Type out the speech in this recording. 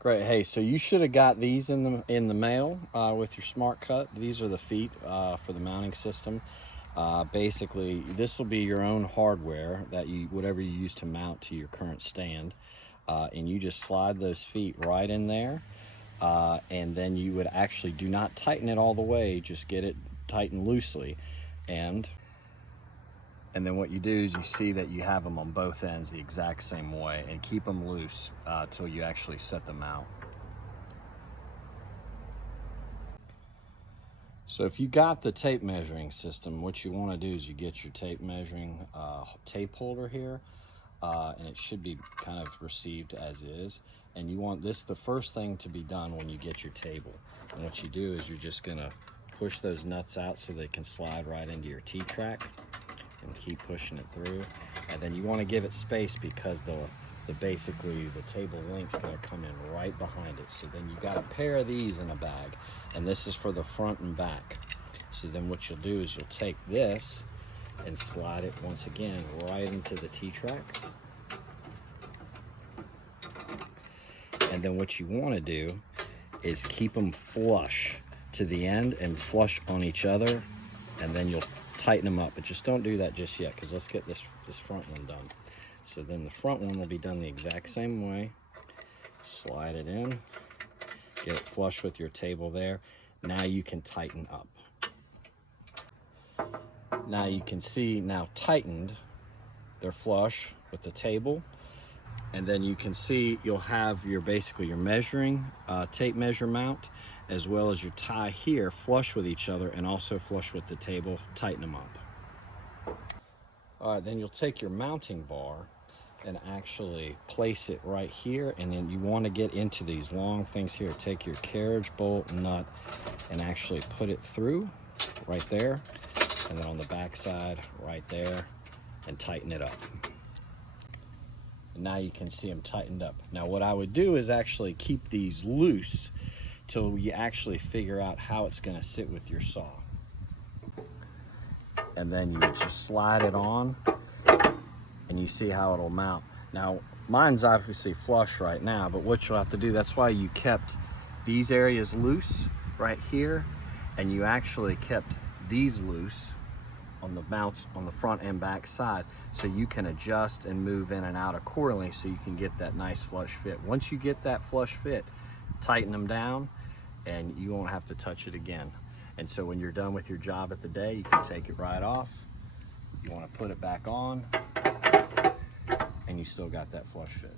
Great. Hey, so you should have got these in the mail with your smart cut. These are the feet for the mounting system. Basically, this will be your own hardware that whatever you use to mount to your current stand, and you just slide those feet right in there, and then you would actually do not tighten it all the way. Just get it tightened loosely, and then what you do is you see that you have them on both ends the exact same way, and keep them loose till you actually set them out. So if you got the tape measuring system, what you want to do is you get your tape measuring tape holder here, and it should be kind of received as is. And you want this the first thing to be done when you get your table. And what you do is you're just going to push those nuts out so they can slide right into your T-track, and keep pushing it through. And then you want to give it space because basically the table link's going to come in right behind it. So then you got a pair of these in a bag, and this is for the front and back. So then what you'll do is you'll take this and slide it once again right into the T-track. And then what you want to do is keep them flush to the end and flush on each other, and then you'll tighten them up. But just don't do that just yet, because let's get this front one done. So then the front one will be done the exact same way. Slide it in, get it flush with your table there. Now you can tighten up. Now you can see, now tightened, they're flush with the table. And then you can see you'll have basically your measuring tape measure mount, as well as your tie here flush with each other and also flush with the table. Tighten them up. All right, then you'll take your mounting bar and actually place it right here, and then you want to get into these long things here. Take your carriage bolt nut and actually put it through right there, and then on the back side right there, and tighten it up. And now you can see them tightened up. Now what I would do is actually keep these loose till you actually figure out how it's going to sit with your saw. And then you just slide it on, and you see how it'll mount. Now mine's obviously flush right now, but what you'll have to do, that's why you kept these areas loose right here, and you actually kept these loose on the mounts on the front and back side, so you can adjust and move in and out accordingly, so you can get that nice flush fit. Once you get that flush fit, tighten them down, and you won't have to touch it again. And so when you're done with your job at the day, you can take it right off. You want to put it back on, and you still got that flush fit.